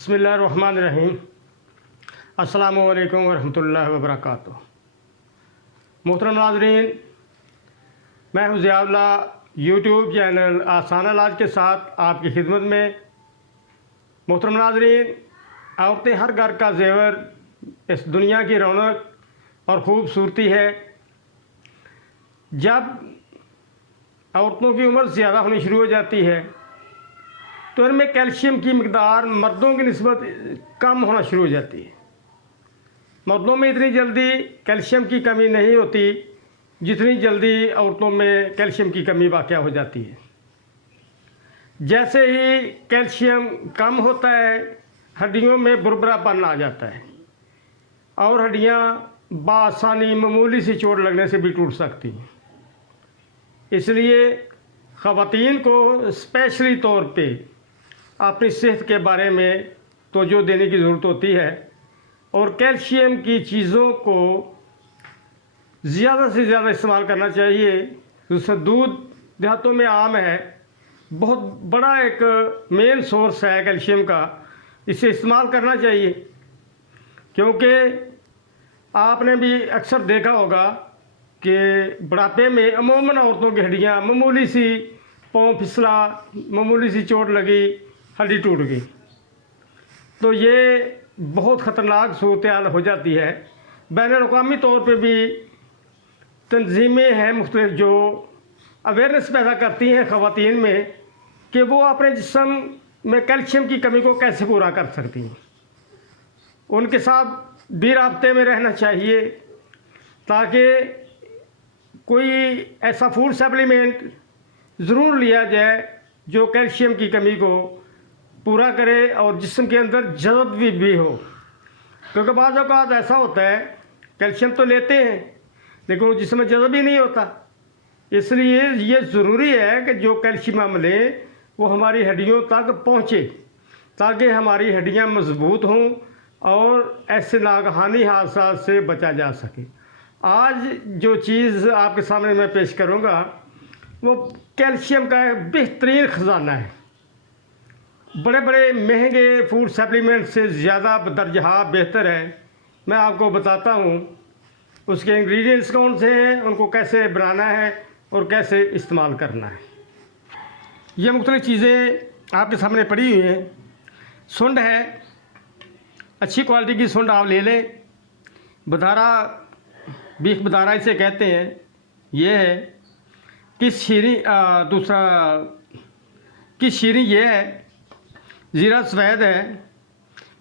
बिस्मिल्लाहिर्रहमानिर्रहीम। अस्सलामु अलैकुम वरहमतुल्लाहि वबरकातुह। मोहतरम नाज़रीन, मैं हूँ ज़ियाउल्लाह, यूट्यूब चैनल आसान इलाज के साथ आपकी खिदमत में। मोहतरम नाज़रीन, औरतें हर घर का ज़ेवर, इस दुनिया की रौनक और ख़ूबसूरती है। जब औरतों की उम्र ज़्यादा होनी शुरू हो जाती है तो इनमें कैल्शियम की मकदार मर्दों की निस्बत कम होना शुरू हो जाती है। मर्दों में इतनी जल्दी कैल्शियम की कमी नहीं होती जितनी जल्दी औरतों में कैल्शियम की कमी वाक़या हो जाती है। जैसे ही कैल्शियम कम होता है, हड्डियों में बुरबरापन आ जाता है और हड्डियाँ बआसानी मामूली सी चोट लगने से भी टूट सकती हैं। इसलिए ख़वातीन को स्पेशली तौर पे अपनी सेहत के बारे में तवज्जो देने की ज़रूरत होती है और कैल्शियम की चीज़ों को ज़्यादा से ज़्यादा इस्तेमाल करना चाहिए। उसमें दूध देहातों में आम है, बहुत बड़ा एक मेन सोर्स है कैल्शियम का, इसे इस्तेमाल करना चाहिए। क्योंकि आपने भी अक्सर देखा होगा कि बुढ़ापे में अमूमन औरतों की हड्डियाँ मामूली सी पाँव फिसला, मामूली सी चोट लगी, हड्डी टूट गई, तो ये बहुत ख़तरनाक सूरत हाल हो जाती है। बैनुल-अक़वामी तौर पे भी तंजीमें हैं मुख्तलिफ जो अवेयरनेस पैदा करती हैं ख़वातीन में कि वो अपने जिस्म में कैल्शियम की कमी को कैसे पूरा कर सकती हैं। उनके साथ भी राब्ते में रहना चाहिए ताकि कोई ऐसा फूड सप्लीमेंट ज़रूर लिया जाए जो कैल्शियम की कमी को पूरा करे और जिस्म के अंदर जज़ब भी हो। क्योंकि बाज़ औक़ात ऐसा होता है कैल्शियम तो लेते हैं लेकिन वो जिस्म में जज़ब ही नहीं होता। इसलिए ये ज़रूरी है कि जो कैल्शियम हम लें वो हमारी हड्डियों तक पहुँचे ताकि हमारी हड्डियाँ मज़बूत हों और ऐसे नागहानी हादसा से बचा जा सके। आज जो चीज़ आपके सामने मैं पेश करूँगा वो कैल्शियम का एक बेहतरीन ख़जाना है। बड़े बड़े महंगे फूड सप्लीमेंट से ज़्यादा दर्जा बेहतर है। मैं आपको बताता हूँ उसके इंग्रेडिएंट्स कौन से हैं, उनको कैसे बनाना है और कैसे इस्तेमाल करना है। ये मुख्तलिफ़ चीज़ें आपके सामने पड़ी हुई हैं। सुंड है, अच्छी क्वालिटी की सुंड आप ले लें। बदारा, बीफ बदारा इसे कहते हैं। ये है किस शीरी, दूसरा किस शीरी ये है। ज़ीरा सफ़ेद है,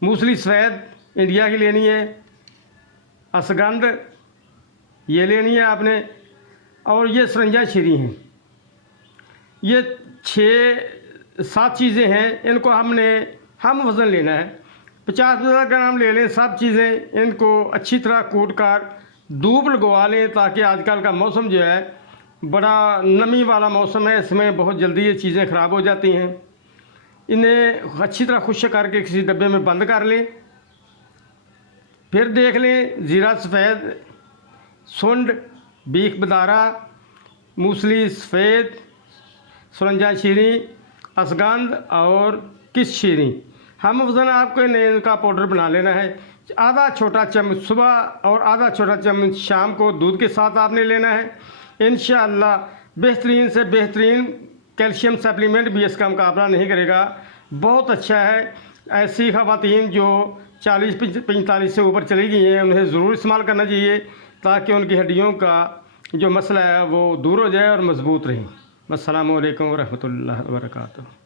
मूसली सफ़ेद इंडिया की लेनी है, असगंध ये लेनी है आपने, और ये सरंजा शीरी हैं। ये 6-7 चीज़ें हैं। इनको हम वज़न लेना है 50 ग्राम ले लें। सब चीज़ें इनको अच्छी तरह कूट कर धूप लगवा लें ताकि आजकल का मौसम जो है बड़ा नमी वाला मौसम है, इसमें बहुत जल्दी ये चीज़ें ख़राब हो जाती हैं। इन्हें अच्छी तरह खुश्क करके किसी डब्बे में बंद कर लें। फिर देख लें ज़ीरा सफ़ेद, सुंड, बीफ बदारा, मूसली सफ़ेद, सरंजा शीरी, असगंध और किस शीरी। हम वज़न आपको इनका पाउडर बना लेना है। आधा छोटा चम्मच सुबह और आधा छोटा चम्मच शाम को दूध के साथ आपने लेना है। इंशाअल्लाह बेहतरीन से बेहतरीन कैल्शियम सप्लीमेंट भी इसका मुकाबला नहीं करेगा। बहुत अच्छा है। ऐसी ख़वातीन जो 40-45 से ऊपर चली गई हैं उन्हें ज़रूर इस्तेमाल करना चाहिए ताकि उनकी हड्डियों का जो मसला है वो दूर हो जाए और मज़बूत रहें। अस्सलामु अलैकुम वरहमतुल्लाहि वबरकातुहू।